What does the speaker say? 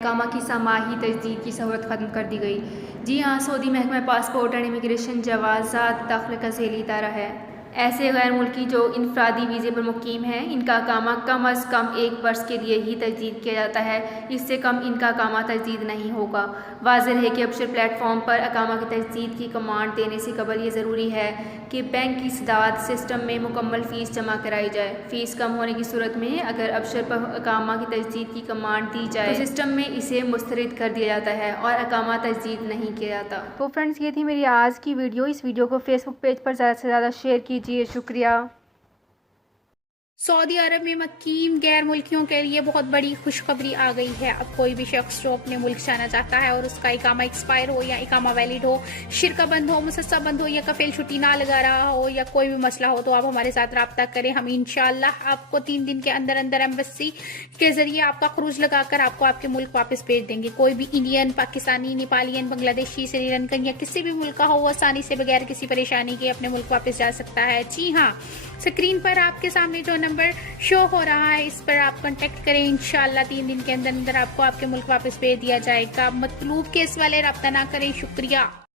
اقامہ کی سماعی تجدید کی سہولت ختم کر دی گئی۔ جی ہاں، سعودی محکمہ پاسپورٹ اینڈ امیگریشن جوازات داخلے کا ذیلی ادارہ ہے۔ ایسے غیر ملکی جو انفرادی ویزے پر مقیم ہیں، ان کا اقامہ کم از کم 1 برس کے لیے ہی تجدید کیا جاتا ہے، اس سے کم ان کا اقامہ تجدید نہیں ہوگا۔ واضح ہے کہ ابشر پلیٹ فارم پر اقامہ کی تجدید کی کمانڈ دینے سے قبل یہ ضروری ہے کہ بینک کی سداد سسٹم میں مکمل فیس جمع کرائی جائے۔ فیس کم ہونے کی صورت میں اگر ابشر پر اقامہ کی تجدید کی کمانڈ دی جائے تو سسٹم میں اسے مسترد کر دیا جاتا ہے اور اقامہ تجدید نہیں کیا جاتا۔ تو فرینڈز، یہ تھی میری آج کی ویڈیو۔ اس ویڈیو کو فیس بک پیج پر زیادہ سے زیادہ شیئر کیجیے۔ شکریہ۔ سعودی عرب میں مقیم غیر ملکیوں کے لیے بہت بڑی خوشخبری آ گئی ہے۔ اب کوئی بھی شخص جو اپنے ملک جانا چاہتا ہے اور اس کا اقامہ ایکسپائر ہو یا اقامہ ویلڈ ہو، شرکہ بند ہو، مسسہ بند ہو یا کفیل چھٹی نہ لگا رہا ہو یا کوئی بھی مسئلہ ہو، تو آپ ہمارے ساتھ رابطہ کریں۔ ہم انشاءاللہ آپ کو 3 دن کے اندر اندر ایمبیسی کے ذریعے آپ کا خروج لگا کر آپ کو آپ کے ملک واپس بھیج دیں گے۔ کوئی بھی انڈین، پاکستانی، نیپالین، بنگلہ دیشی، سری لنکن یا کسی بھی ملک کا ہو، وہ آسانی سے بغیر کسی پریشانی کے اپنے ملک واپس جا سکتا ہے۔ جی ہاں، اسکرین پر آپ کے سامنے جو نمبر شو ہو رہا ہے، اس پر آپ کانٹیکٹ کریں۔ انشاءاللہ 3 دن کے اندر اندر آپ کو آپ کے ملک واپس بھیج دیا جائے گا۔ مطلوب کیس والے رابطہ نہ کریں۔ شکریہ۔